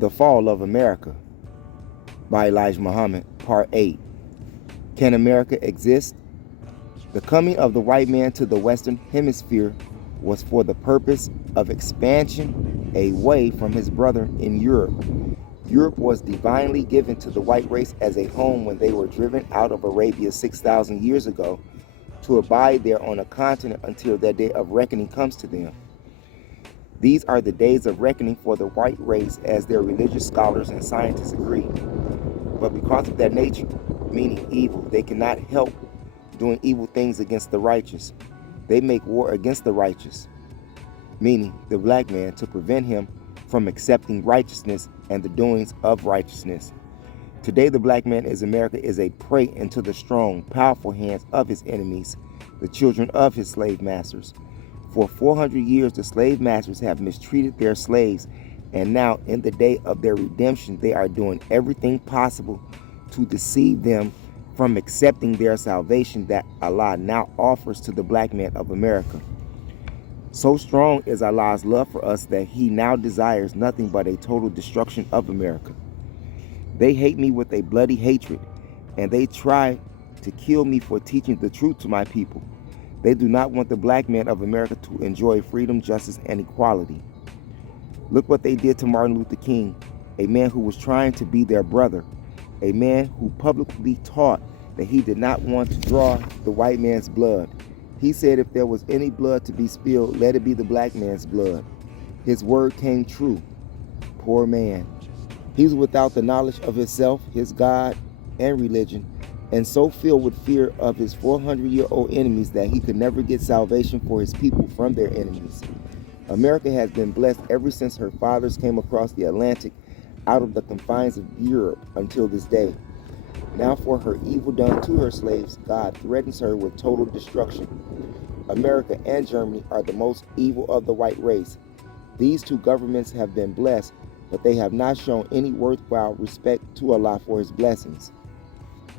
The Fall of America by Elijah Muhammad, Part 8. Can America exist? The coming of the white man to the Western Hemisphere was for the purpose of expansion away from his brother in Europe. Europe was divinely given to the white race as a home when they were driven out of Arabia 6,000 years ago to abide there on a continent until that day of reckoning comes to them. These are the days of reckoning for the white race, as their religious scholars and scientists agree. But because of their nature, meaning evil, they cannot help doing evil things against the righteous. They make war against the righteous, meaning the black man, to prevent him from accepting righteousness and the doings of righteousness. Today, the black man in America is a prey into the strong, powerful hands of his enemies, the children of his slave masters. For 400 years, the slave masters have mistreated their slaves, and now in the day of their redemption, they are doing everything possible to deceive them from accepting their salvation that Allah now offers to the black man of America. So strong is Allah's love for us that he now desires nothing but a total destruction of America. They hate me with a bloody hatred, and they try to kill me for teaching the truth to my people. They do not want the black man of America to enjoy freedom, justice, and equality. Look what they did to Martin Luther King, a man who was trying to be their brother, a man who publicly taught that he did not want to draw the white man's blood. He said if there was any blood to be spilled, let it be the black man's blood. His word came true. Poor man. He was without the knowledge of himself, his God, and religion, and so filled with fear of his 400-year-old enemies that he could never get salvation for his people from their enemies. America has been blessed ever since her fathers came across the Atlantic out of the confines of Europe until this day. Now for her evil done to her slaves, God threatens her with total destruction. America and Germany are the most evil of the white race. These two governments have been blessed, but they have not shown any worthwhile respect to Allah for his blessings.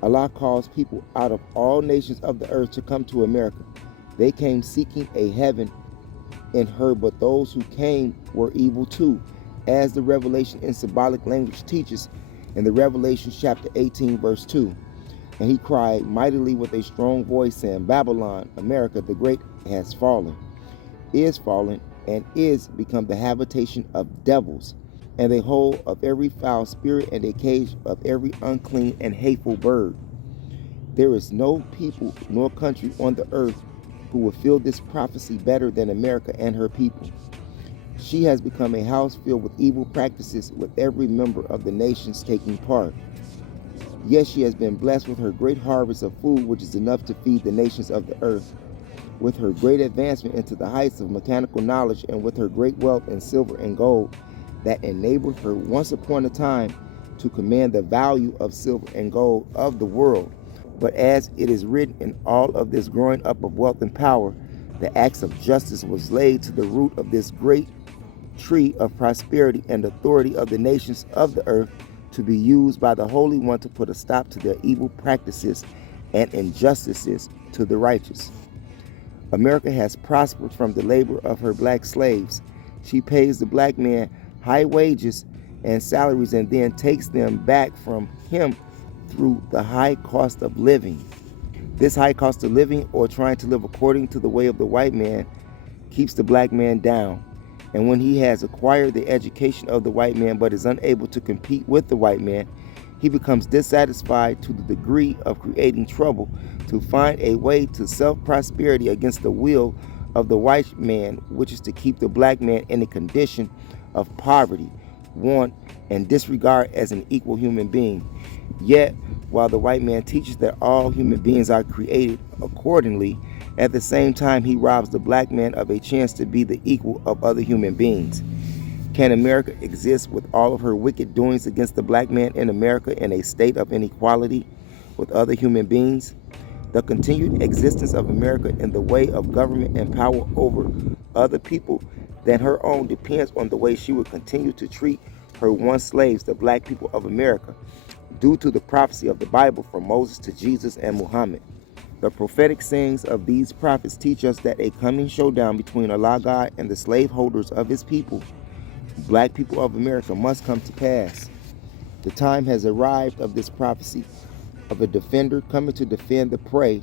Allah calls people out of all nations of the earth to come to America. They came seeking a heaven in her, but those who came were evil too, as the Revelation in symbolic language teaches in the Revelation chapter 18 verse 2. And he cried mightily with a strong voice, saying, Babylon, America the great, has fallen, is fallen, and is become the habitation of devils, and a hole of every foul spirit, and a cage of every unclean and hateful bird. There is no people nor country on the earth who will feel this prophecy better than America and her people. She has become a house filled with evil practices, with every member of the nations taking part. Yes, she has been blessed with her great harvest of food, which is enough to feed the nations of the earth, with her great advancement into the heights of mechanical knowledge, and with her great wealth in silver and gold that enabled her once upon a time to command the value of silver and gold of the world. But as it is written, in all of this growing up of wealth and power, the axe of justice was laid to the root of this great tree of prosperity and authority of the nations of the earth, to be used by the Holy One to put a stop to their evil practices and injustices to the righteous. America has prospered from the labor of her black slaves. She pays the black man high wages and salaries, and then takes them back from him through the high cost of living. This high cost of living, or trying to live according to the way of the white man, keeps the black man down. And when he has acquired the education of the white man but is unable to compete with the white man, he becomes dissatisfied to the degree of creating trouble to find a way to self-prosperity against the will of the white man, which is to keep the black man in a condition of poverty, want, and disregard as an equal human being. Yet, while the white man teaches that all human beings are created accordingly, at the same time he robs the black man of a chance to be the equal of other human beings. Can America exist with all of her wicked doings against the black man in America in a state of inequality with other human beings? The continued existence of America in the way of government and power over other people than her own depends on the way she will continue to treat her once slaves, the black people of America, due to the prophecy of the Bible from Moses to Jesus and Muhammad. The prophetic sayings of these prophets teach us that a coming showdown between Allah God and the slaveholders of his people Black people of America must come to pass. The time has arrived of this prophecy of a defender coming to defend the prey,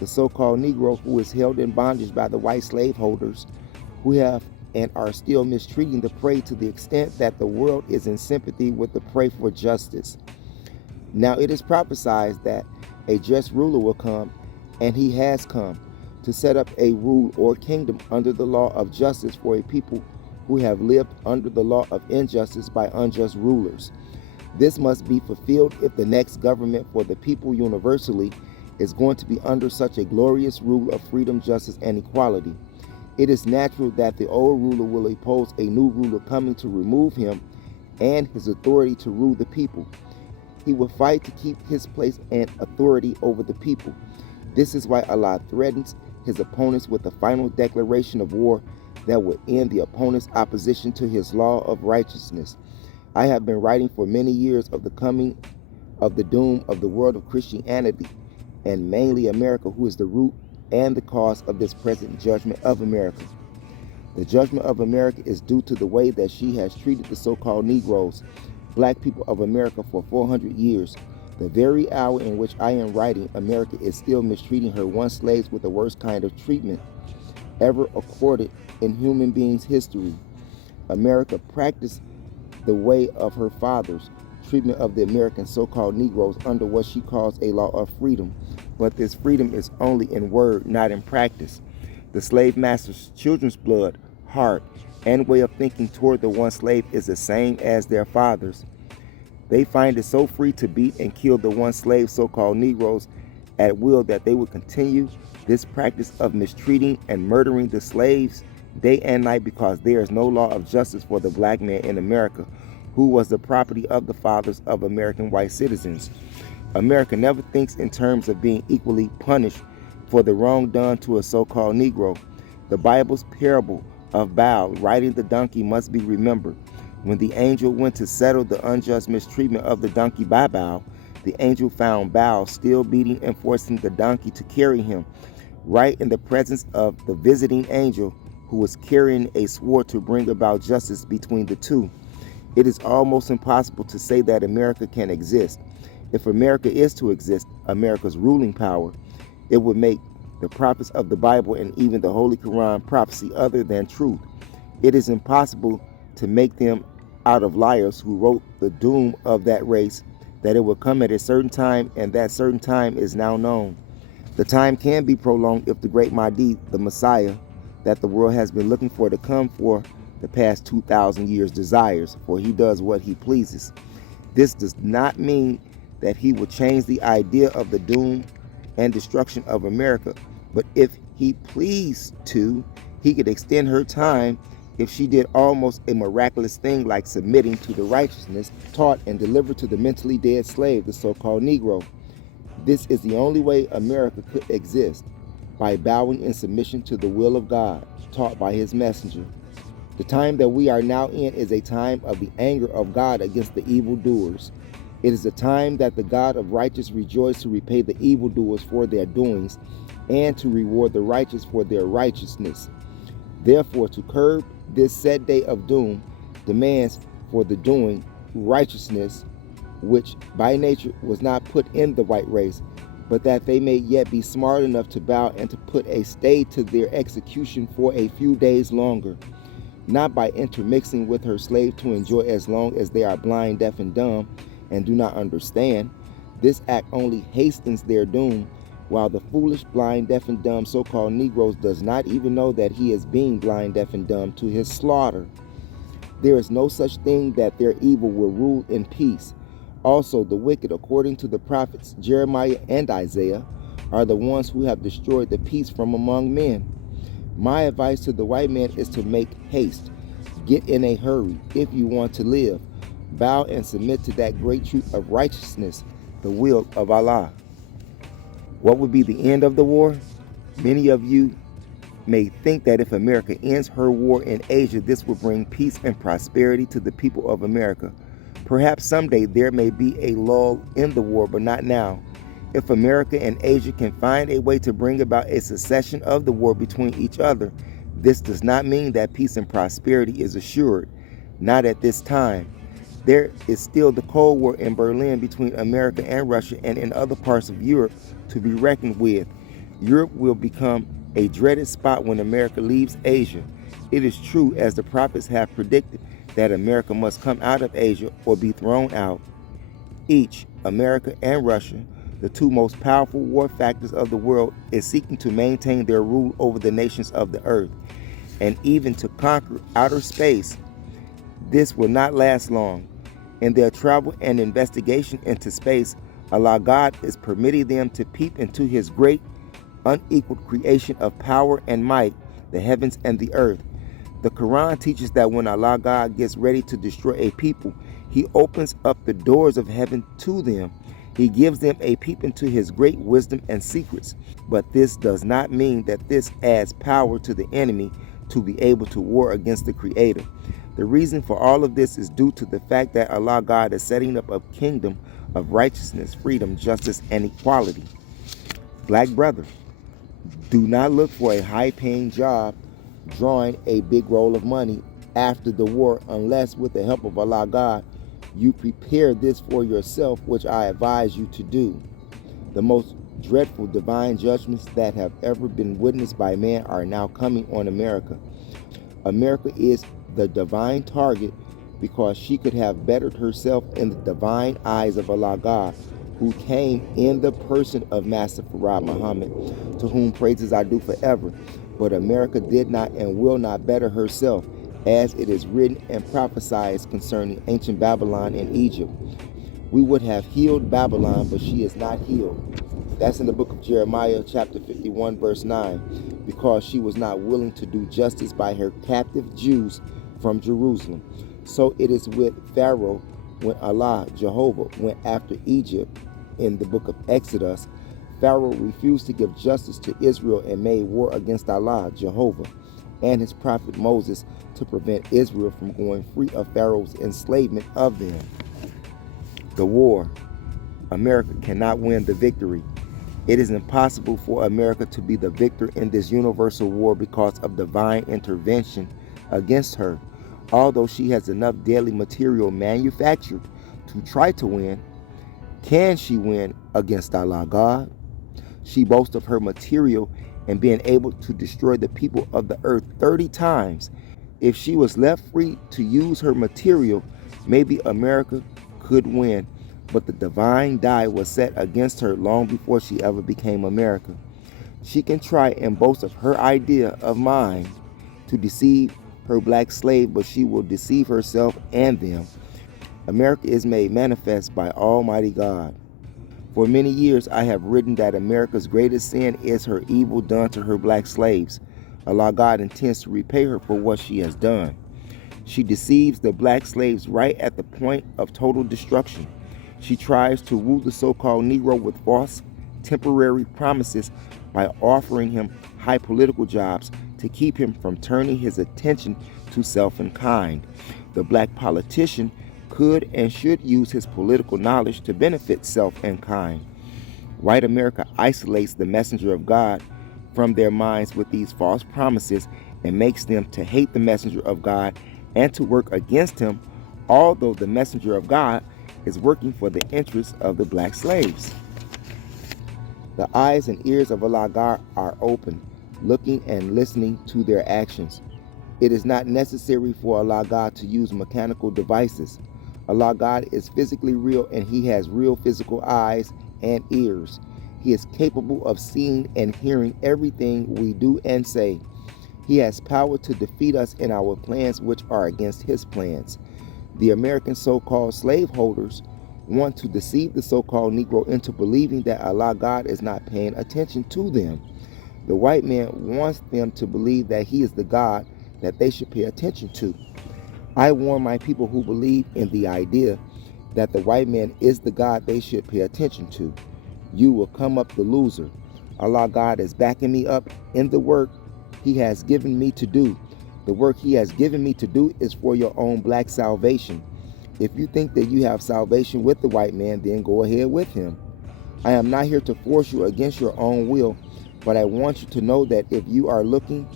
the so-called Negro who is held in bondage by the white slaveholders who have and are still mistreating the prey to the extent that the world is in sympathy with the prey for justice. Now it is prophesied that a just ruler will come, and he has come, to set up a rule or kingdom under the law of justice for a people who have lived under the law of injustice by unjust rulers. This must be fulfilled if the next government for the people universally is going to be under such a glorious rule of freedom, justice, and equality. It is natural that the old ruler will oppose a new ruler coming to remove him and his authority to rule the people. He will fight to keep his place and authority over the people. This is why Allah threatens his opponents with a final declaration of war that will end the opponent's opposition to his law of righteousness. I have been writing for many years of the coming of the doom of the world of Christianity, and mainly America, who is the root and the cause of this present judgment of America. The judgment of America is due to the way that she has treated the so-called Negroes, Black people of America, for 400 years. The very hour in which I am writing, America is still mistreating her once slaves with the worst kind of treatment ever accorded in human beings' history. America practiced the way of her fathers, treatment of the American so-called Negroes under what she calls a law of freedom. But this freedom is only in word, not in practice. The slave master's children's blood, heart, and way of thinking toward the one slave is the same as their fathers. They find it so free to beat and kill the one slave so-called Negroes at will that they will continue this practice of mistreating and murdering the slaves day and night because there is no law of justice for the black man in America, who was the property of the fathers of American white citizens. America never thinks in terms of being equally punished for the wrong done to a so-called Negro. The Bible's parable of Baal riding the donkey must be remembered. When the angel went to settle the unjust mistreatment of the donkey by Baal, the angel found Baal still beating and forcing the donkey to carry him, right in the presence of the visiting angel who was carrying a sword to bring about justice between the two. It is almost impossible to say that America can exist. If America is to exist, America's ruling power, it would make the prophets of the Bible and even the Holy Quran prophecy other than truth. It is impossible to make them out of liars who wrote the doom of that race, that it will come at a certain time, and that certain time is now known. The time can be prolonged if the great Mahdi, the Messiah, that the world has been looking for to come for the past 2,000 years desires, for he does what he pleases. This does not mean that he will change the idea of the doom and destruction of America, but if he pleased to, he could extend her time if she did almost a miraculous thing like submitting to the righteousness taught and delivered to the mentally dead slave, the so-called Negro. This is the only way America could exist, by bowing in submission to the will of God, taught by his messenger. The time that we are now in is a time of the anger of God against the evildoers. It is a time that the God of righteousness rejoices to repay the evildoers for their doings and to reward the righteous for their righteousness. Therefore, to curb this set day of doom demands for the doing righteousness, which by nature was not put in the white race, but that they may yet be smart enough to bow and to put a stay to their execution for a few days longer, not by intermixing with her slave to enjoy as long as they are blind, deaf, and dumb, and do not understand. This act only hastens their doom, while the foolish, blind, deaf, and dumb so-called Negroes does not even know that he is being blind, deaf, and dumb to his slaughter. There is no such thing that their evil will rule in peace. Also, the wicked, according to the prophets Jeremiah and Isaiah, are the ones who have destroyed the peace from among men. My advice to the white man is to make haste. Get in a hurry if you want to live. Bow and submit to that great truth of righteousness, the will of Allah. What would be the end of the war? Many of you may think that if America ends her war in Asia, this will bring peace and prosperity to the people of America. Perhaps someday there may be a lull in the war, but not now. If America and Asia can find a way to bring about a cessation of the war between each other, this does not mean that peace and prosperity is assured. Not at this time. There is still the Cold War in Berlin between America and Russia and in other parts of Europe to be reckoned with. Europe will become a dreaded spot when America leaves Asia. It is true, as the prophets have predicted, that America must come out of Asia or be thrown out. Each, America and Russia, the two most powerful war factors of the world, is seeking to maintain their rule over the nations of the earth, and even to conquer outer space. This will not last long. In their travel and investigation into space, Allah God is permitting them to peep into His great, unequaled creation of power and might, the heavens and the earth. The Quran teaches that when Allah God gets ready to destroy a people, He opens up the doors of heaven to them. He gives them a peep into His great wisdom and secrets. But this does not mean that this adds power to the enemy to be able to war against the Creator. The reason for all of this is due to the fact that Allah God is setting up a kingdom of righteousness, freedom, justice, and equality. Black brother, do not look for a high-paying job drawing a big roll of money after the war unless, with the help of Allah God, you prepare this for yourself, which I advise you to do. The most dreadful divine judgments that have ever been witnessed by man are now coming on America. America is the divine target because she could have bettered herself in the divine eyes of Allah God, who came in the person of Master Farad Muhammad, to whom praises I do forever. But America did not and will not better herself, as it is written and prophesied concerning ancient Babylon and Egypt. We would have healed Babylon, but she is not healed. That's in the book of Jeremiah, chapter 51, verse 9, because she was not willing to do justice by her captive Jews from Jerusalem. So it is with Pharaoh when Allah, Jehovah, went after Egypt in the book of Exodus. Pharaoh refused to give justice to Israel and made war against Allah, Jehovah, and his prophet Moses to prevent Israel from going free of Pharaoh's enslavement of them. The war. America cannot win the victory. It is impossible for America to be the victor in this universal war because of divine intervention against her. Although she has enough deadly material manufactured to try to win, can she win against Allah God? She boasts of her material and being able to destroy the people of the earth 30 times. If she was left free to use her material, maybe America could win. But the divine die was set against her long before she ever became America. She can try and boast of her idea of mind to deceive her black slave, but she will deceive herself and them. America is made manifest by Almighty God. For many years I have written that America's greatest sin is her evil done to her black slaves. Allah God intends to repay her for what she has done. She deceives the black slaves right at the point of total destruction. She tries to woo the so-called Negro with false, temporary promises by offering him high political jobs to keep him from turning his attention to self and kind. The black politician could and should use his political knowledge to benefit self and kind. White America isolates the messenger of God from their minds with these false promises and makes them to hate the messenger of God and to work against him, although the messenger of God is working for the interests of the black slaves. The eyes and ears of Allah God are open, looking and listening to their actions. It is not necessary for Allah God to use mechanical devices. Allah God is physically real and He has real physical eyes and ears. He is capable of seeing and hearing everything we do and say. He has power to defeat us in our plans which are against His plans. The American so-called slaveholders want to deceive the so-called Negro into believing that Allah God is not paying attention to them. The white man wants them to believe that He is the God that they should pay attention to. I warn my people who believe in the idea that the white man is the God they should pay attention to. You will come up the loser. Allah God is backing me up in the work He has given me to do. The work He has given me to do is for your own black salvation. If you think that you have salvation with the white man, then go ahead with him. I am not here to force you against your own will, but I want you to know that if you are looking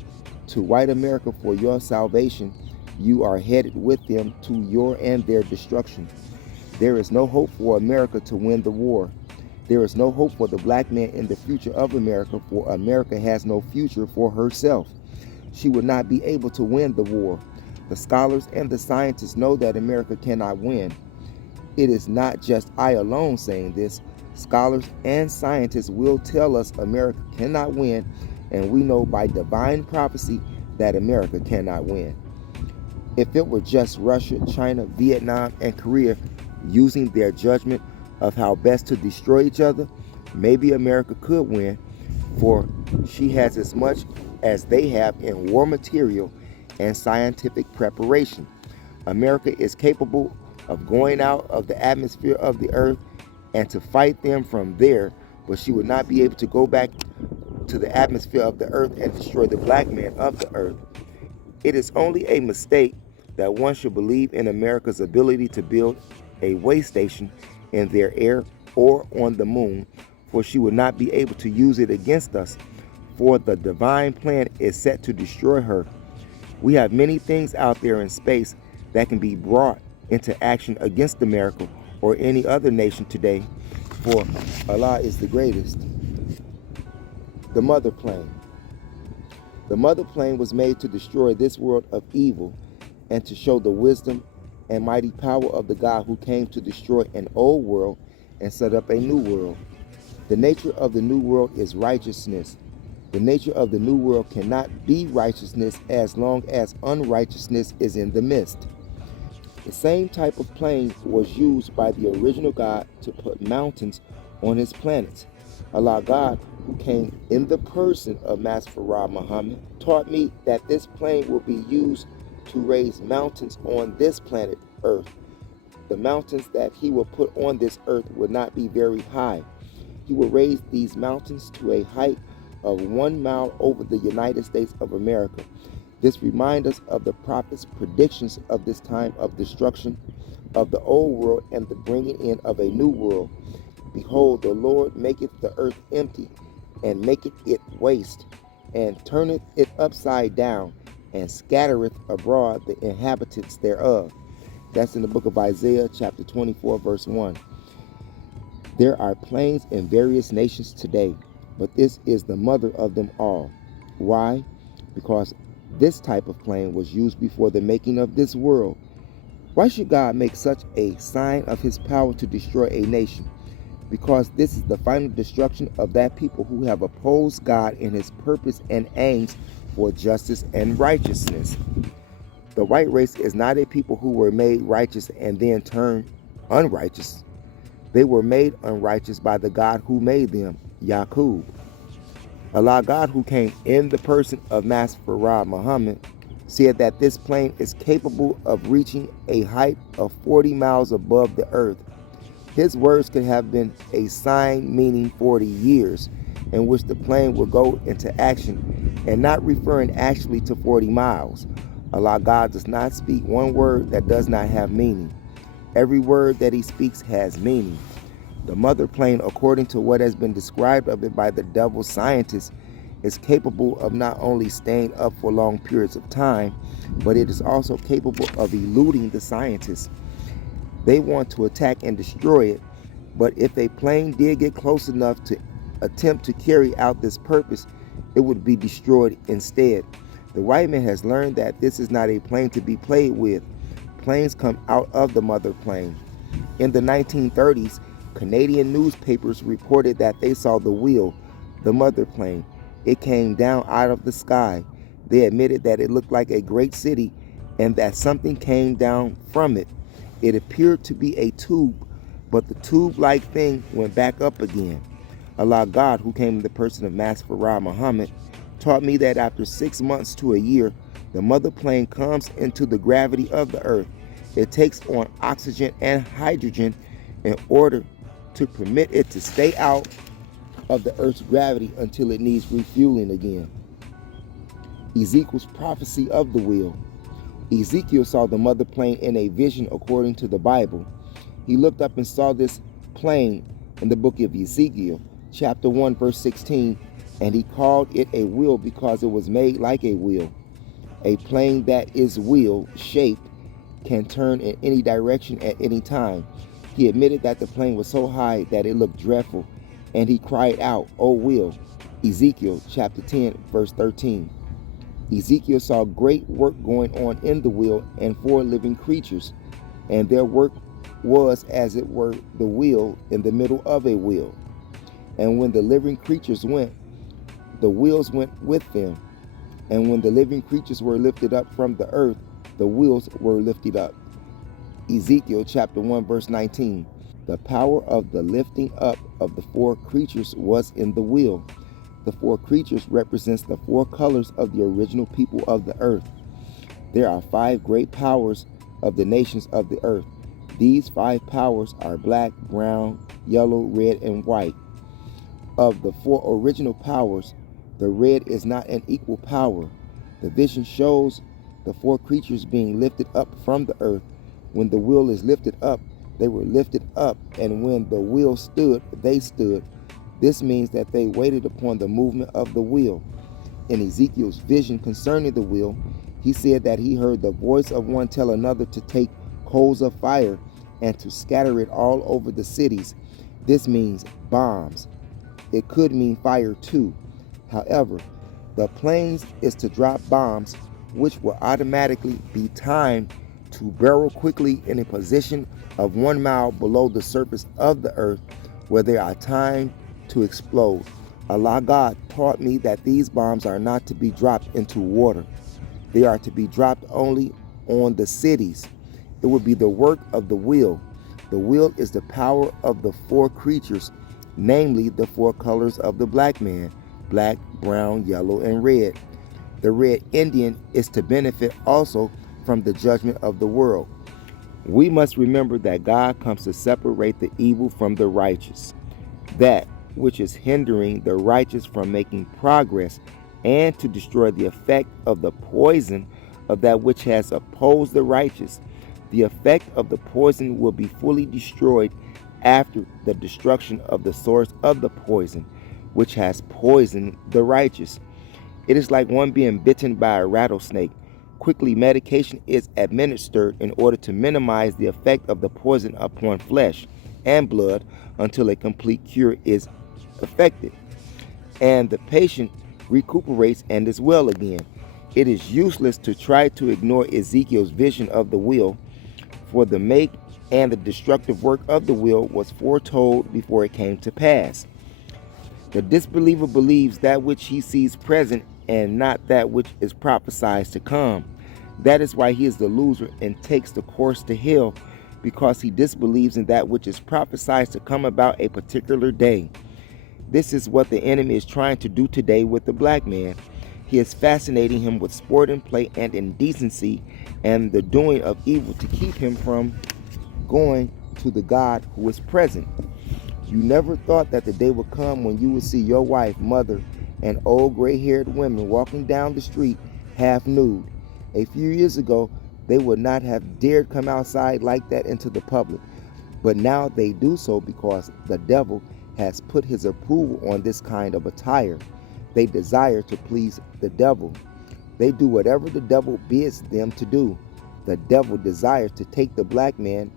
to white America for your salvation, you are headed with them to your and their destruction. There is no hope for America to win the war. There is no hope for the black man in the future of America, for America has no future for herself. She would not be able to win the war. The scholars and the scientists know that America cannot win. It is not just I alone saying this. Scholars and scientists will tell us America cannot win, and we know by divine prophecy that America cannot win. If it were just Russia, China, Vietnam, and Korea using their judgment of how best to destroy each other, maybe America could win, for she has as much as they have in war material and scientific preparation. America is capable of going out of the atmosphere of the earth and to fight them from there, but she would not be able to go back to the atmosphere of the earth and destroy the black man of the earth. It is only a mistake that one should believe in America's ability to build a way station in their air or on the moon, for she would not be able to use it against us, for the divine plan is set to destroy her. We have many things out there in space that can be brought into action against America or any other nation today, for Allah is the greatest. The mother plane. The mother plane was made to destroy this world of evil and to show the wisdom and mighty power of the God who came to destroy an old world and set up a new world. The nature of the new world is righteousness. The nature of the new world cannot be righteousness as long as unrighteousness is in the midst. The same type of plane was used by the original God to put mountains on his planets. Allah God, who came in the person of Master Muhammad, taught me that this plane will be used to raise mountains on this planet Earth. The mountains that he will put on this earth would not be very high. He will raise these mountains to a height of 1 mile over the United States of America. This reminds us of the prophet's predictions of this time of destruction of the old world and the bringing in of a new world. Behold, the Lord maketh the earth empty, and maketh it waste, and turneth it upside down, and scattereth abroad the inhabitants thereof. That's in the book of Isaiah, chapter 24, verse 1. There are planes in various nations today, but this is the mother of them all. Why? Because this type of plane was used before the making of this world. Why should God make such a sign of his power to destroy a nation? Because this is the final destruction of that people who have opposed God in his purpose and aims for justice and righteousness. The white race is not a people who were made righteous and then turned unrighteous. They were made unrighteous by the God who made them, Yaqub. Allah God, who came in the person of Master Muhammad, said that this plane is capable of reaching a height of 40 miles above the earth. His words could have been a sign meaning 40 years, in which the plane will go into action, and not referring actually to 40 miles. Allah God does not speak one word that does not have meaning. Every word that he speaks has meaning. The mother plane, according to what has been described of it by the devil scientists, is capable of not only staying up for long periods of time, but it is also capable of eluding the scientists. They want to attack and destroy it, but if a plane did get close enough to attempt to carry out this purpose, it would be destroyed instead. The white man has learned that this is not a plane to be played with. Planes come out of the mother plane. In the 1930s, Canadian newspapers reported that they saw the wheel, the mother plane. It came down out of the sky. They admitted that it looked like a great city and that something came down from it. It appeared to be a tube, but the tube-like thing went back up again. Allah God, who came in the person of Master Muhammad, taught me that after 6 months to a year, the mother plane comes into the gravity of the earth. It takes on oxygen and hydrogen in order to permit it to stay out of the earth's gravity until it needs refueling again. Ezekiel's prophecy of the wheel. Ezekiel saw the mother plane in a vision according to the Bible. He looked up and saw this plane in the book of Ezekiel, chapter 1, verse 16, and he called it a wheel because it was made like a wheel. A plane that is wheel-shaped can turn in any direction at any time. He admitted that the plane was so high that it looked dreadful, and he cried out, "O wheel!" Ezekiel chapter 10, verse 13. Ezekiel saw great work going on in the wheel and 4 living creatures, and their work was as it were the wheel in the middle of a wheel. And when the living creatures went, the wheels went with them. And when the living creatures were lifted up from the earth, the wheels were lifted up. Ezekiel chapter 1, verse 19. The power of the lifting up of the 4 creatures was in the wheel. The 4 creatures represents the 4 colors of the original people of the earth. There are 5 great powers of the nations of the earth. These 5 powers are black, brown, yellow, red, and white. Of the 4 original powers, the red is not an equal power. The vision shows the 4 creatures being lifted up from the earth. When the wheel is lifted up, they were lifted up, and when the wheel stood, they stood. This means that they waited upon the movement of the wheel. In Ezekiel's vision concerning the wheel, he said that he heard the voice of one tell another to take coals of fire and to scatter it all over the cities. This means bombs. It could mean fire too. However, the planes is to drop bombs, which will automatically be timed to barrel quickly in a position of 1 mile below the surface of the earth, where they are timed to explode. Allah God taught me that these bombs are not to be dropped into water. They are to be dropped only on the cities. It will be the work of the wheel. The wheel is the power of the 4 creatures, namely the 4 colors of the black man: black, brown, yellow, and red. The red Indian is to benefit also from the judgment of the world. We must remember that God comes to separate the evil from the righteous, that which is hindering the righteous from making progress, and to destroy the effect of the poison of that which has opposed the righteous. The effect of the poison will be fully destroyed after the destruction of the source of the poison, which has poisoned the righteous. It is like one being bitten by a rattlesnake. Quickly, medication is administered in order to minimize the effect of the poison upon flesh and blood until a complete cure is effected, and the patient recuperates and is well again. It is useless to try to ignore Ezekiel's vision of the wheel, for the make and the destructive work of the wheel was foretold before it came to pass. The disbeliever believes that which he sees present and not that which is prophesied to come. That is why he is the loser and takes the course to hell, because he disbelieves in that which is prophesied to come about a particular day. This is what the enemy is trying to do today with the black man. He is fascinating him with sport and play and indecency and the doing of evil to keep him from going to the God who is present. You never thought that the day would come when you would see your wife, mother, and old gray-haired women walking down the street half nude. A few years ago, they would not have dared come outside like that into the public. But now they do so because the devil has put his approval on this kind of attire. They desire to please the devil. They do whatever the devil bids them to do. The devil desires to take the black man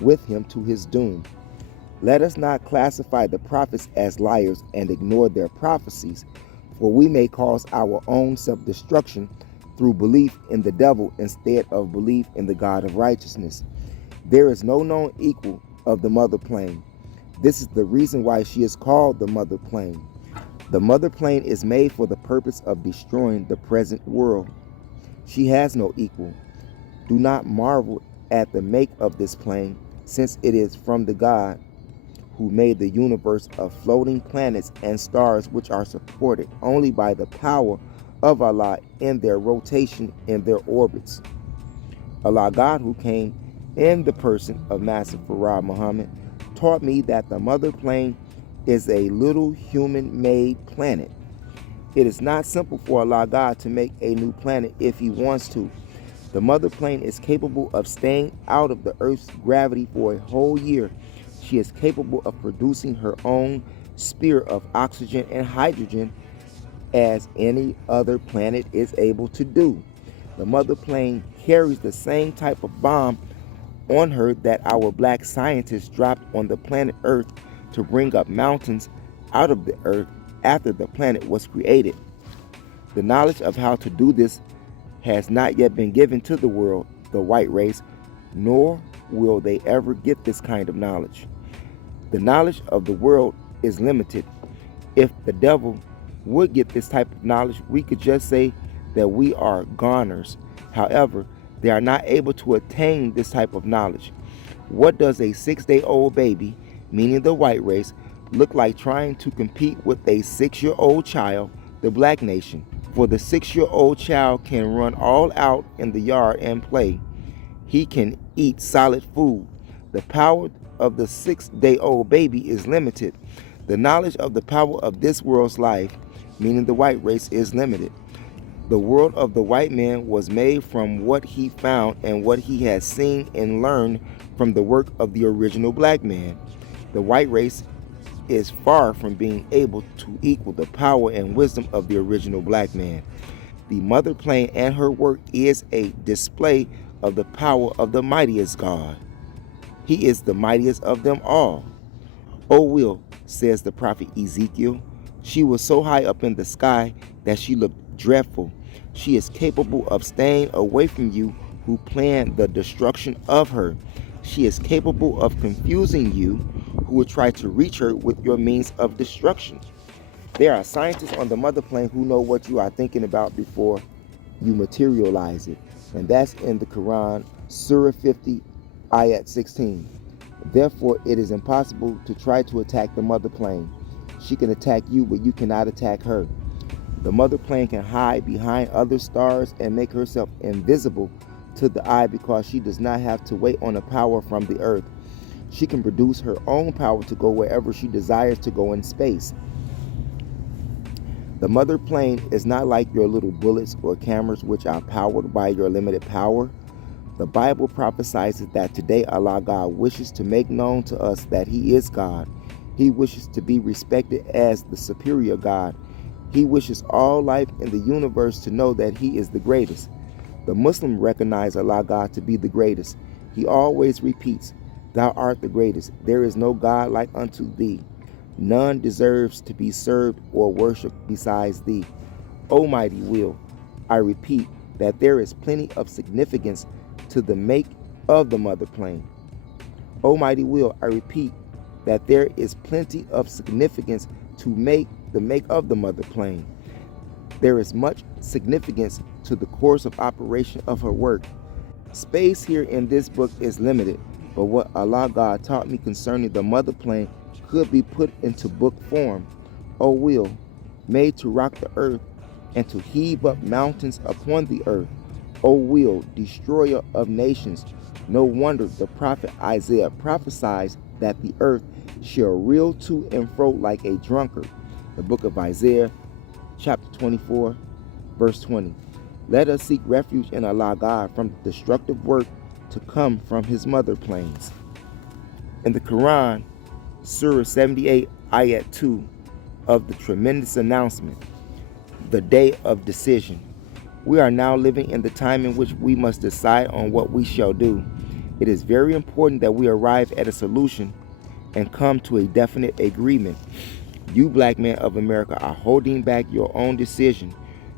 with him to his doom. Let us not classify the prophets as liars and ignore their prophecies, for we may cause our own self-destruction through belief in the devil instead of belief in the God of righteousness. There is no known equal of the mother plane. This is the reason why she is called the mother plane. The mother plane is made for the purpose of destroying the present world. She has no equal. Do not marvel at the make of this plane, since it is from the God who made the universe of floating planets and stars, which are supported only by the power of Allah in their rotation in their orbits. Allah God, who came in the person of Master Farad Muhammad, taught me that the mother plane is a little human-made planet. It is not simple for Allah God to make a new planet if he wants to. The mother plane is capable of staying out of the Earth's gravity for a whole year. She is capable of producing her own sphere of oxygen and hydrogen as any other planet is able to do. The mother plane carries the same type of bomb on her that our black scientists dropped on the planet Earth to bring up mountains out of the earth after the planet was created. The knowledge of how to do this has not yet been given to the world, the white race, nor will they ever get this kind of knowledge. The knowledge of the world is limited. If the devil would get this type of knowledge, we could just say that we are goners. However, they are not able to attain this type of knowledge. What does a 6-day-old baby, meaning the white race, look like trying to compete with a 6-year-old child, the black nation? For the 6-year-old child can run all out in the yard and play. He can eat solid food. The power of the 6-day-old baby is limited. The knowledge of the power of this world's life, meaning the white race, is limited. The world of the white man was made from what he found and what he had seen and learned from the work of the original black man. The white race is far from being able to equal the power and wisdom of the original black man. The mother plane and her work is a display of the power of the mightiest God. He is the mightiest of them all. "Oh, Will," says the prophet Ezekiel, "she was so high up in the sky that she looked dreadful. She is capable of staying away from you who planned the destruction of her. She is capable of confusing you who would try to reach her with your means of destruction." There are scientists on the mother plane who know what you are thinking about before you materialize it. And that's in the Quran, Surah 50, Ayat 16. Therefore, it is impossible to try to attack the mother plane. She can attack you, but you cannot attack her. The mother plane can hide behind other stars and make herself invisible to the eye because she does not have to wait on a power from the earth. She can produce her own power to go wherever she desires to go in space. The mother plane is not like your little bullets or cameras which are powered by your limited power. The Bible prophesies that today Allah God wishes to make known to us that He is God. He wishes to be respected as the superior God. He wishes all life in the universe to know that He is the greatest. The Muslim recognize Allah God to be the greatest. He always repeats, "Thou art the greatest. There is no God like unto thee. None deserves to be served or worshipped besides thee." Almighty Will, I repeat that there is plenty of significance to the make of the mother plane. Almighty Will, I repeat that there is plenty of significance to the make of the mother plane. There is much significance to the course of operation of her work. Space here in this book is limited, but what Allah God taught me concerning the mother plane could be put into book form. O Will, made to rock the earth and to heave up mountains upon the earth. O Will, destroyer of nations. No wonder the prophet Isaiah prophesies that the earth shall reel to and fro like a drunkard. The book of Isaiah, chapter 24, verse 20. Let us seek refuge in Allah God from the destructive work to come from His mother planes. In the Quran, Surah 78, Ayat 2, of the tremendous announcement, the day of decision. We are now living in the time in which we must decide on what we shall do. It is very important that we arrive at a solution and come to a definite agreement. You black men of America are holding back your own decision.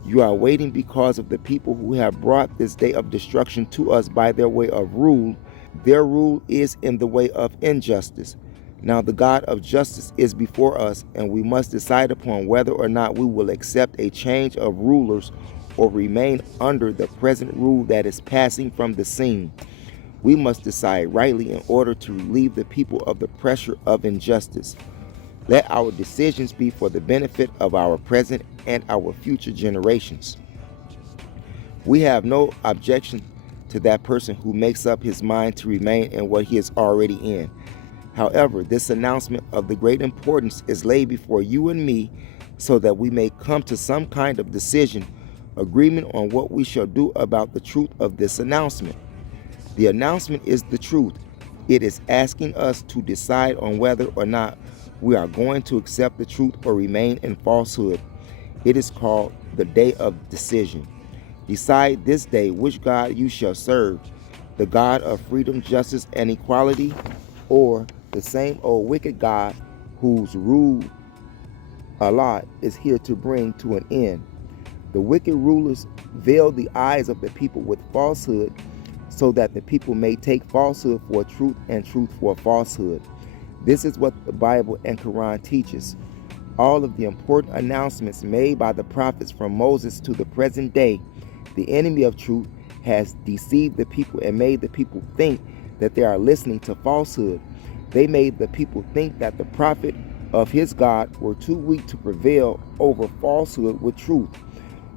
You are waiting because of the people who have brought this day of destruction to us by their way of rule. Their rule is in the way of injustice. Now the God of justice is before us, and we must decide upon whether or not we will accept a change of rulers or remain under the present rule that is passing from the scene. We must decide rightly in order to relieve the people of the pressure of injustice. Let our decisions be for the benefit of our present and our future generations. We have no objection to that person who makes up his mind to remain in what he is already in. However, this announcement of the great importance is laid before you and me so that we may come to some kind of decision, agreement on what we shall do about the truth of this announcement. The announcement is the truth. It is asking us to decide on whether or not we are going to accept the truth or remain in falsehood. It is called the day of decision. Decide this day which God you shall serve, the God of freedom, justice, and equality, or the same old wicked God whose rule Allah is here to bring to an end. The wicked rulers veil the eyes of the people with falsehood so that the people may take falsehood for truth and truth for falsehood. This is what the Bible and Quran teaches. All of the important announcements made by the prophets from Moses to the present day, the enemy of truth has deceived the people and made the people think that they are listening to falsehood. They made the people think that the prophet of his God were too weak to prevail over falsehood with truth.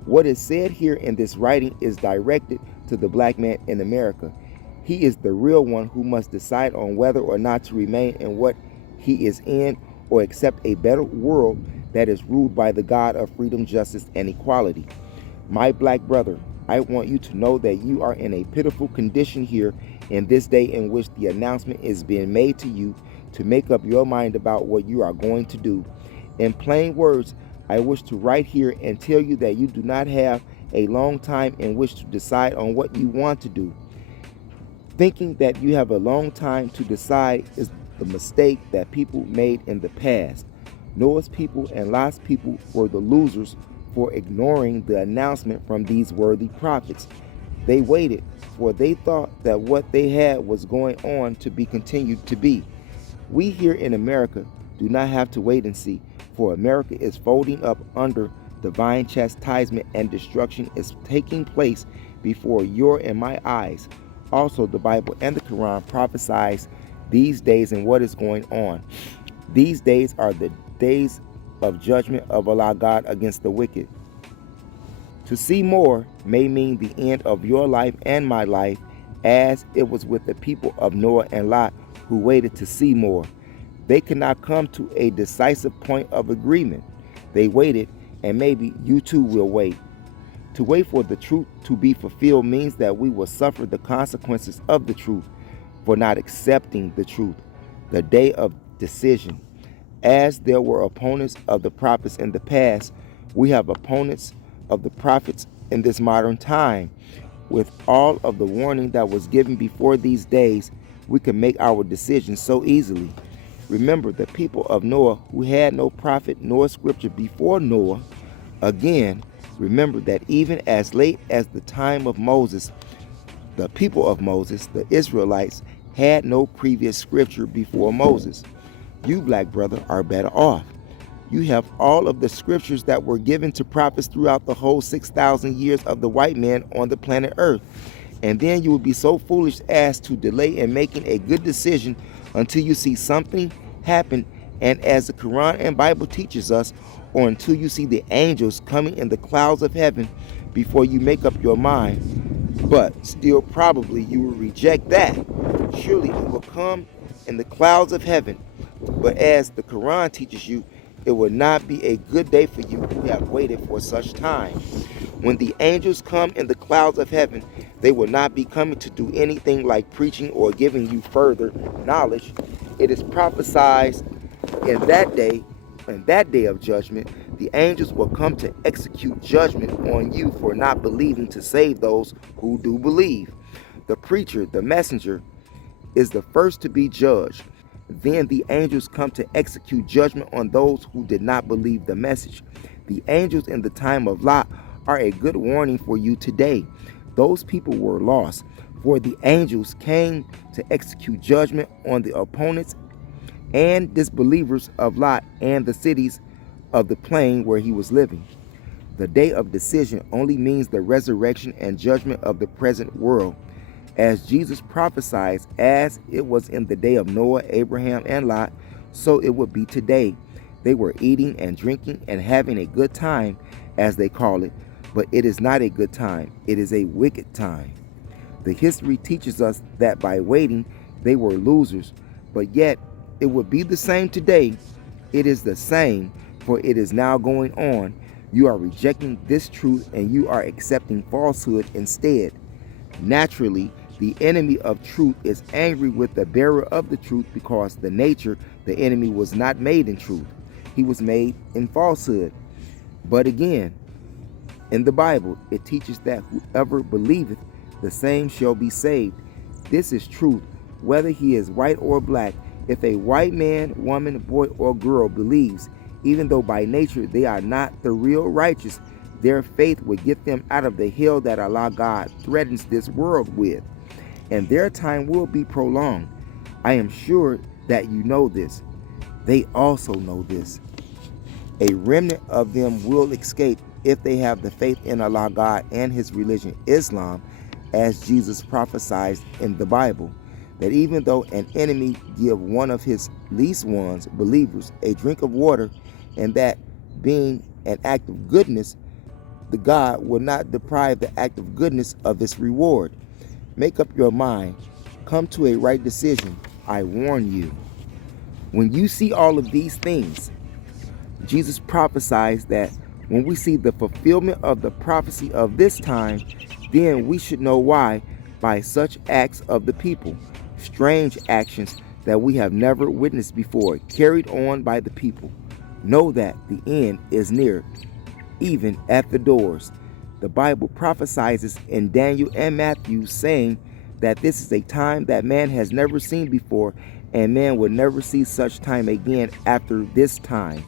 What is said here in this writing is directed to the black man in America. He is the real one who must decide on whether or not to remain in what he is in or accept a better world that is ruled by the God of freedom, justice, and equality. My black brother, I want you to know that you are in a pitiful condition here in this day in which the announcement is being made to you to make up your mind about what you are going to do. In plain words, I wish to write here and tell you that you do not have a long time in which to decide on what you want to do. Thinking that you have a long time to decide is the mistake that people made in the past. Noah's people and Lot's people were the losers for ignoring the announcement from these worthy prophets. They waited, for they thought that what they had was going on to be continued to be. We here in America do not have to wait and see, for America is folding up under divine chastisement and destruction is taking place before your and my eyes. Also, the Bible and the Quran prophesies these days and what is going on. These days are the days of judgment of Allah God against the wicked. To see more may mean the end of your life and my life, as it was with the people of Noah and Lot who waited to see more. They could not come to a decisive point of agreement. They waited, and maybe you too will wait. To wait for the truth to be fulfilled means that we will suffer the consequences of the truth for not accepting the truth. The day of decision. As there were opponents of the prophets in the past, we have opponents of the prophets in this modern time. With all of the warning that was given before these days, we can make our decisions so easily. Remember the people of Noah who had no prophet nor scripture before Noah. Again, remember that even as late as the time of Moses, the people of Moses, the Israelites, had no previous scripture before Moses. You, black brother, are better off. You have all of the scriptures that were given to prophets throughout the whole 6,000 years of the white man on the planet Earth. And then you will be so foolish as to delay in making a good decision until you see something happen, and as the Quran and Bible teaches us, or until you see the angels coming in the clouds of heaven before you make up your mind. But still probably you will reject that. Surely it will come in the clouds of heaven. But as the Quran teaches you, it will not be a good day for you who have waited for such time. When the angels come in the clouds of heaven, they will not be coming to do anything like preaching or giving you further knowledge. It is prophesied in that day of judgment, the angels will come to execute judgment on you for not believing to save those who do believe. The preacher, the messenger, is the first to be judged. Then the angels come to execute judgment on those who did not believe the message. The angels in the time of Lot are a good warning for you today. Those people were lost, for the angels came to execute judgment on the opponents and disbelievers of Lot and the cities of the plain where he was living. The day of decision only means the resurrection and judgment of the present world. As Jesus prophesied, as it was in the day of Noah, Abraham, and Lot, so it would be today. They were eating and drinking and having a good time, as they call it, but it is not a good time. It is a wicked time. The history teaches us that by waiting, they were losers, but yet it would be the same today. It is the same, for it is now going on. You are rejecting this truth and you are accepting falsehood instead. Naturally, the enemy of truth is angry with the bearer of the truth because the enemy was not made in truth. He was made in falsehood. But again, In the Bible, it teaches that whoever believeth, the same shall be saved. This is truth, whether he is white or black. If a white man, woman, boy, or girl believes, even though by nature they are not the real righteous, their faith will get them out of the hell that Allah God threatens this world with, and their time will be prolonged. I am sure that you know this. They also know this. A remnant of them will escape if they have the faith in Allah God and his religion, Islam, as Jesus prophesied in the Bible, that even though an enemy give one of his least ones, believers, a drink of water, and that being an act of goodness, the God will not deprive the act of goodness of its reward. Make up your mind. Come to a right decision. I warn you. When you see all of these things, Jesus prophesies that when we see the fulfillment of the prophecy of this time, then we should know why by such acts of the people, strange actions that we have never witnessed before, carried on by the people. Know that the end is near, even at the doors. The Bible prophesies in Daniel and Matthew, saying that this is a time that man has never seen before, and man will never see such time again after this time.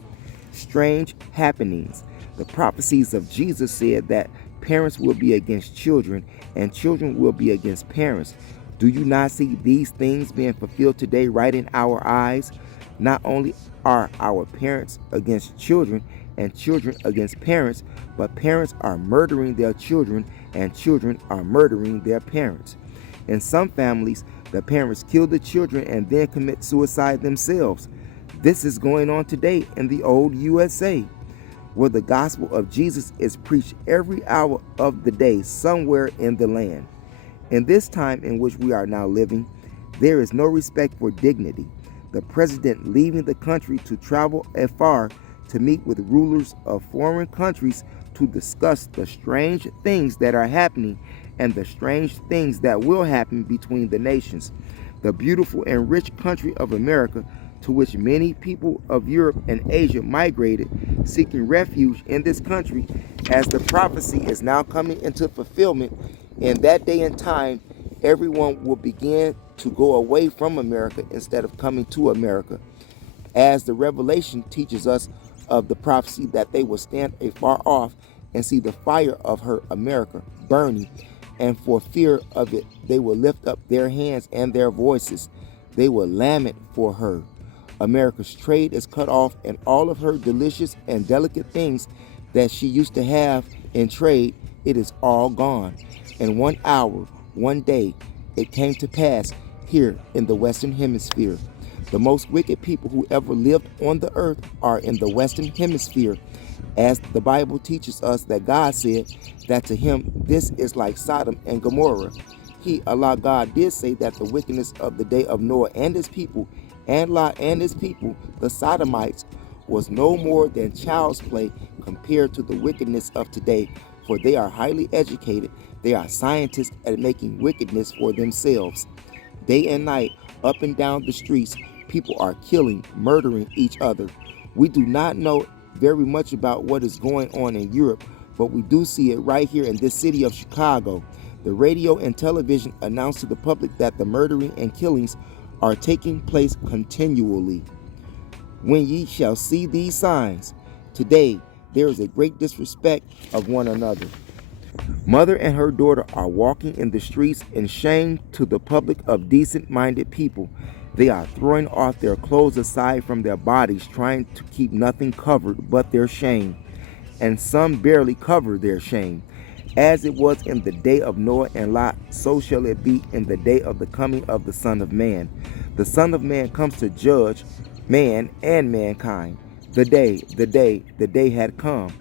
Strange happenings. The prophecies of Jesus said that parents will be against children, and children will be against parents. Do you not see these things being fulfilled today right in our eyes? Not only are our parents against children and children against parents, but parents are murdering their children and children are murdering their parents. In some families, the parents kill the children and then commit suicide themselves. This is going on today in the old USA, where the gospel of Jesus is preached every hour of the day somewhere in the land. In this time in which we are now living, there is no respect for dignity. The president leaving the country to travel afar to meet with rulers of foreign countries to discuss the strange things that are happening and the strange things that will happen between the nations. The beautiful and rich country of America, to which many people of Europe and Asia migrated, seeking refuge in this country, as the prophecy is now coming into fulfillment. In that day and time, everyone will begin to go away from America instead of coming to America, as the revelation teaches us of the prophecy that they will stand afar off and see the fire of her America burning, and for fear of it they will lift up their hands and their voices. They will lament for her. America's trade is cut off, and all of her delicious and delicate things that she used to have in trade, it is all gone. In 1 hour, 1 day, it came to pass here in the Western Hemisphere. The most wicked people who ever lived on the earth are in the Western Hemisphere, as the Bible teaches us that God said that to him this is like Sodom and Gomorrah. He, Allah God, did say that the wickedness of the day of Noah and his people, and Lot and his people, the Sodomites, was no more than child's play compared to the wickedness of today, for they are highly educated. They are scientists at making wickedness for themselves. Day and night, up and down the streets, people are killing, murdering each other. We do not know very much about what is going on in Europe, but we do see it right here in this city of Chicago. The radio and television announce to the public that the murdering and killings are taking place continually. When ye shall see these signs, today there is a great disrespect of one another. Mother and her daughter are walking in the streets in shame to the public of decent-minded people. They are throwing off their clothes aside from their bodies, trying to keep nothing covered but their shame. And some barely cover their shame. As it was in the day of Noah and Lot, so shall it be in the day of the coming of the Son of Man. The Son of Man comes to judge man and mankind. The day had come.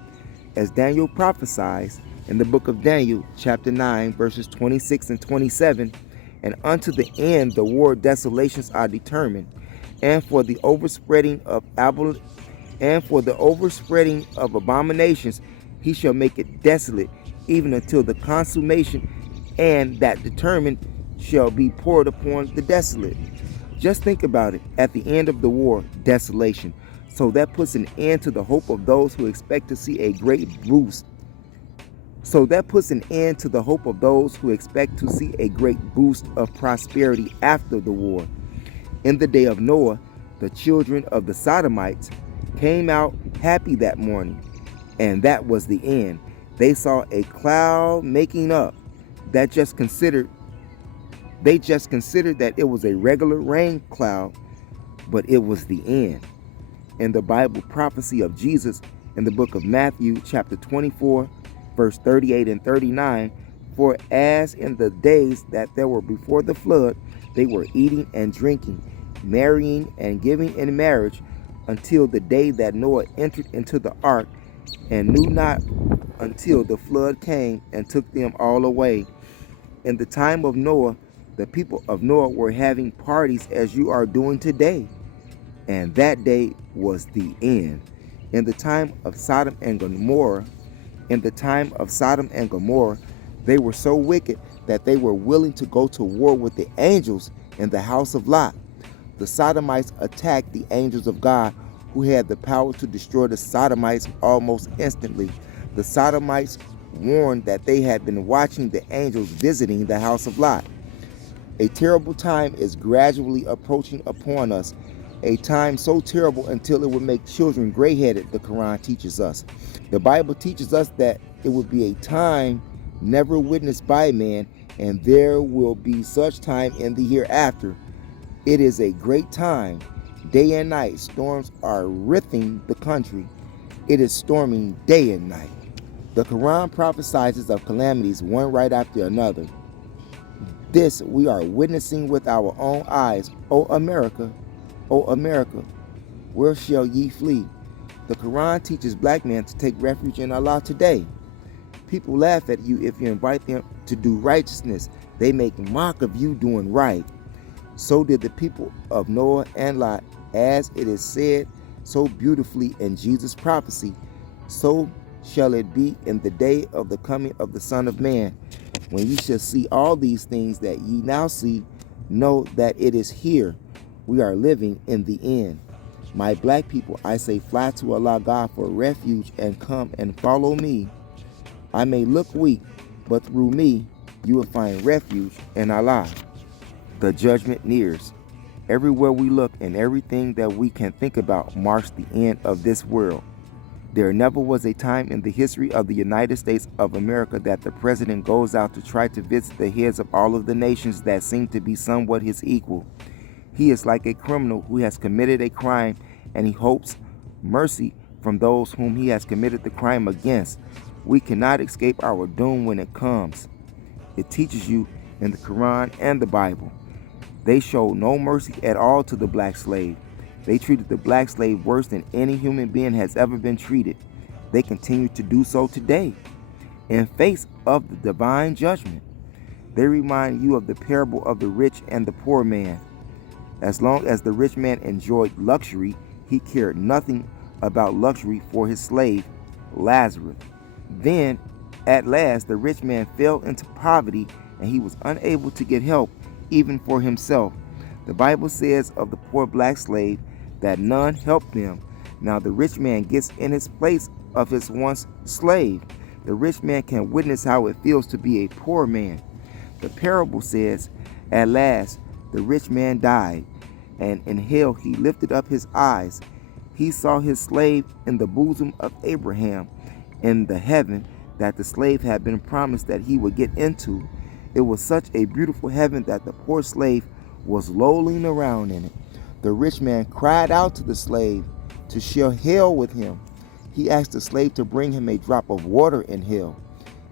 As Daniel prophesies in the book of Daniel, chapter 9, verses 26 and 27, and unto the end the war desolations are determined, and for the overspreading of abominations he shall make it desolate, even until the consummation, and that determined shall be poured upon the desolate. Just think about it. At the end of the war, desolation. So that puts an end to the hope of those who expect to see a great boost So that puts an end to the hope of those who expect to see a great boost of prosperity after the war. In the day of Noah, the children of the Sodomites came out happy that morning, and that was the end. They saw a cloud making up. That just considered they just considered that it was a regular rain cloud, but it was the end. In the Bible prophecy of Jesus in the book of Matthew, chapter 24, verse 38 and 39, for as in the days that there were before the flood, they were eating and drinking, marrying and giving in marriage, until the day that Noah entered into the ark, and knew not until the flood came and took them all away. In the time of Noah, the people of Noah were having parties as you are doing today, and that day was the end. In the time of Sodom and Gomorrah, they were so wicked that they were willing to go to war with the angels in the house of Lot. The Sodomites attacked the angels of God, who had the power to destroy the Sodomites almost instantly. The Sodomites warned that they had been watching the angels visiting the house of Lot. A terrible time is gradually approaching upon us, a time so terrible until it would make children gray-headed, the Quran teaches us. The Bible teaches us that it would be a time never witnessed by man, and there will be such time in the hereafter. It is a great time. Day and night, storms are writhing the country. It is storming day and night. The Quran prophesies of calamities one right after another. This we are witnessing with our own eyes. O America, where shall ye flee? The Quran teaches black men to take refuge in Allah today. People laugh at you if you invite them to do righteousness. They make mock of you doing right. So did the people of Noah and Lot, as it is said so beautifully in Jesus' prophecy. So shall it be in the day of the coming of the Son of Man. When ye shall see all these things that ye now see, know that it is here. We are living in the end. My black people, I say, fly to Allah God for refuge and come and follow me. I may look weak, but through me you will find refuge in Allah. The judgment nears. Everywhere we look and everything that we can think about marks the end of this world. There never was a time in the history of the United States of America that the president goes out to try to visit the heads of all of the nations that seem to be somewhat his equal. He is like a criminal who has committed a crime, and he hopes mercy from those whom he has committed the crime against. We cannot escape our doom when it comes. It teaches you in the Quran and the Bible. They showed no mercy at all to the black slave. They treated the black slave worse than any human being has ever been treated. They continue to do so today. In face of the divine judgment, they remind you of the parable of the rich and the poor man. As long as the rich man enjoyed luxury, he cared nothing about luxury for his slave, Lazarus. Then, at last, the rich man fell into poverty, and he was unable to get help even for himself. The Bible says of the poor black slave that none helped them. Now the rich man gets in his place of his once slave. The rich man can witness how it feels to be a poor man. The parable says, at last the rich man died, and in hell he lifted up his eyes. He saw his slave in the bosom of Abraham, in the heaven that the slave had been promised that he would get into. It was such a beautiful heaven that the poor slave was lolling around in it. The rich man cried out to the slave to share hell with him. He asked the slave to bring him a drop of water in hell.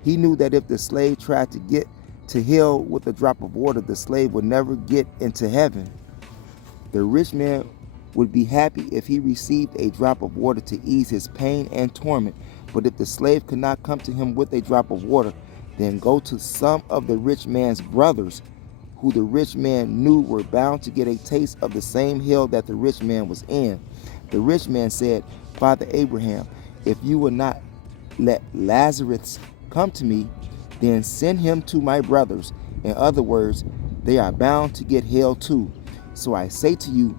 He knew that if the slave tried to get to hell with a drop of water, the slave would never get into heaven. The rich man would be happy if he received a drop of water to ease his pain and torment. But if the slave could not come to him with a drop of water, then go to some of the rich man's brothers, who the rich man knew were bound to get a taste of the same hell that the rich man was in. The rich man said, Father Abraham, if you will not let Lazarus come to me, then send him to my brothers. In other words, they are bound to get hell too. So I say to you,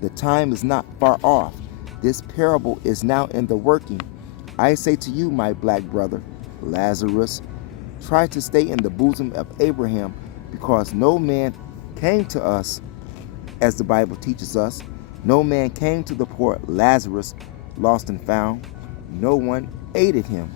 the time is not far off. This parable is now in the working. I say to you, my black brother, Lazarus, tried to stay in the bosom of Abraham, because no man came to us, as the Bible teaches us. No man came to the poor Lazarus, lost and found. No one aided him.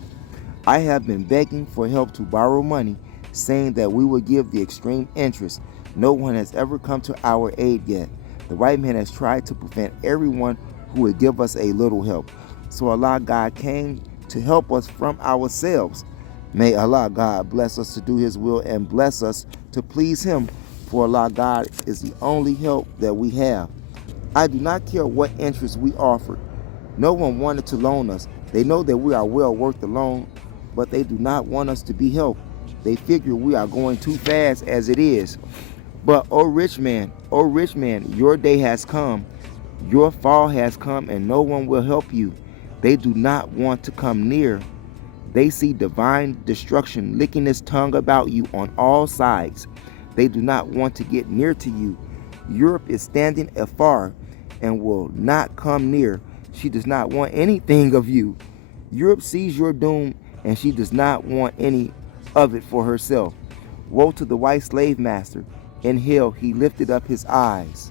I have been begging for help to borrow money, saying that we will give the extreme interest. No one has ever come to our aid yet. The white man has tried to prevent everyone who would give us a little help. So Allah God came to help us from ourselves. May Allah God bless us to do His will and bless us to please Him, for Allah God is the only help that we have. I do not care what interest we offered. No one wanted to loan us. They know that we are well worth the loan, but they do not want us to be helped. They figure we are going too fast as it is. But, O rich man, your day has come. Your fall has come, and no one will help you. They do not want to come near. They see divine destruction licking its tongue about you on all sides. They do not want to get near to you. Europe is standing afar and will not come near. She does not want anything of you. Europe sees your doom, and she does not want any of it for herself. Woe to the white slave master. In hell he lifted up his eyes.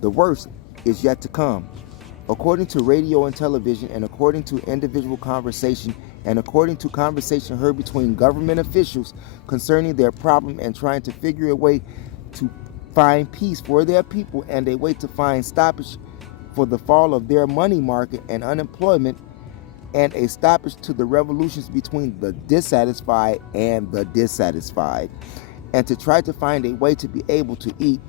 The worst is yet to come. According to radio and television, and according to individual conversation, and according to conversation heard between government officials concerning their problem and trying to figure a way to find peace for their people, and a way to find stoppage for the fall of their money market and unemployment, and a stoppage to the revolutions between the dissatisfied and the dissatisfied, and to try to find a way to be able to eat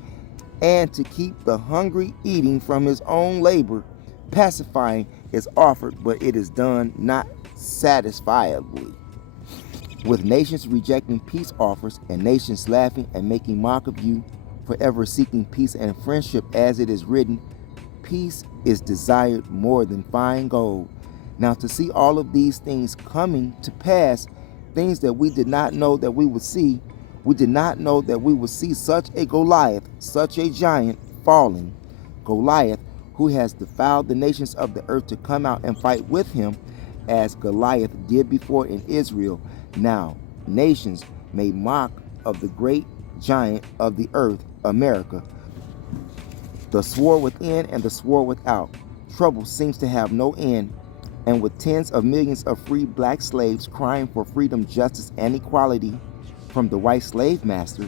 and to keep the hungry eating from his own labor. Pacifying is offered, but it is done not satisfiably. With nations rejecting peace offers, and nations laughing and making mock of you, forever seeking peace and friendship, as it is written, peace is desired more than fine gold. Now to see all of these things coming to pass, things that we did not know that we would see, we did not know that we would see such a Goliath, such a giant falling. Goliath, who has defiled the nations of the earth, to come out and fight with him, as Goliath did before in Israel. Now nations may mock of the great giant of the earth, America. The sword within and the sword without. Trouble seems to have no end, and with tens of millions of free black slaves crying for freedom, justice, and equality from the white slave master,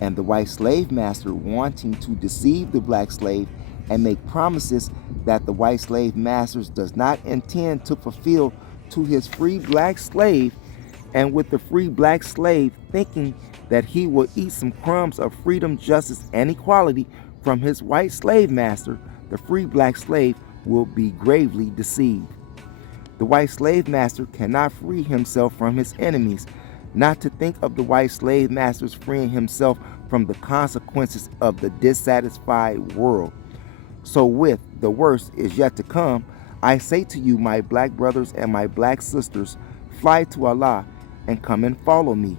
and the white slave master wanting to deceive the black slave and make promises that the white slave master does not intend to fulfill to his free black slave, and with the free black slave thinking that he will eat some crumbs of freedom, justice, and equality from his white slave master, the free black slave will be gravely deceived. The white slave master cannot free himself from his enemies, not to think of the white slave master's freeing himself from the consequences of the dissatisfied world. So with the worst is yet to come, I say to you, my black brothers and my black sisters, fly to Allah and come and follow me.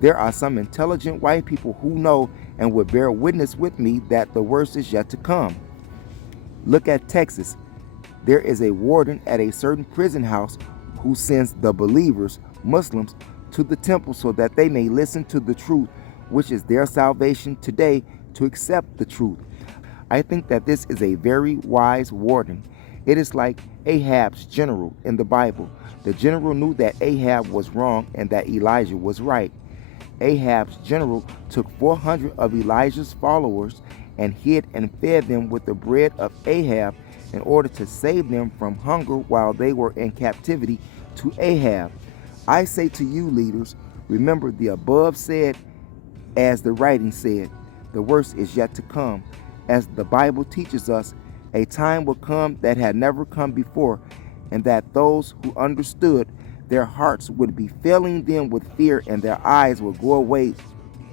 There are some intelligent white people who know and will bear witness with me that the worst is yet to come. Look at Texas. There is a warden at a certain prison house who sends the believers, Muslims, to the temple so that they may listen to the truth, which is their salvation today, to accept the truth. I think that this is a very wise warden. It is like Ahab's general in the Bible. The general knew that Ahab was wrong and that Elijah was right. Ahab's general took 400 of Elijah's followers and hid and fed them with the bread of Ahab in order to save them from hunger while they were in captivity to Ahab. I say to you, leaders, remember the above said, as the writing said, the worst is yet to come. As the Bible teaches us, a time will come that had never come before, and that those who understood, their hearts would be filling them with fear, and their eyes will go away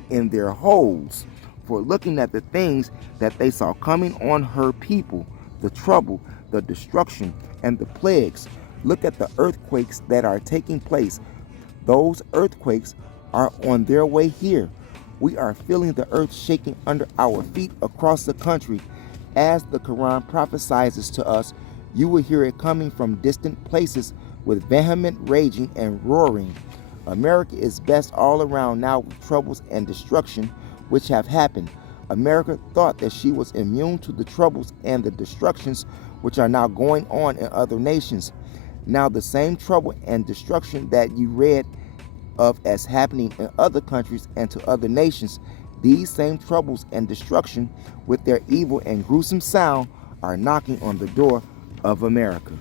in their holes for looking at the things that they saw coming on her people, the trouble, the destruction, and the plagues. Look at the earthquakes that are taking place. Those earthquakes are on their way here. We are feeling the earth shaking under our feet across the country. As the Quran prophesies to us, you will hear it coming from distant places, with vehement raging and roaring. America is best all around now with troubles and destruction which have happened. America thought that she was immune to the troubles and the destructions which are now going on in other nations. Now the same trouble and destruction that you read of as happening in other countries and to other nations, these same troubles and destruction with their evil and gruesome sound are knocking on the door of America.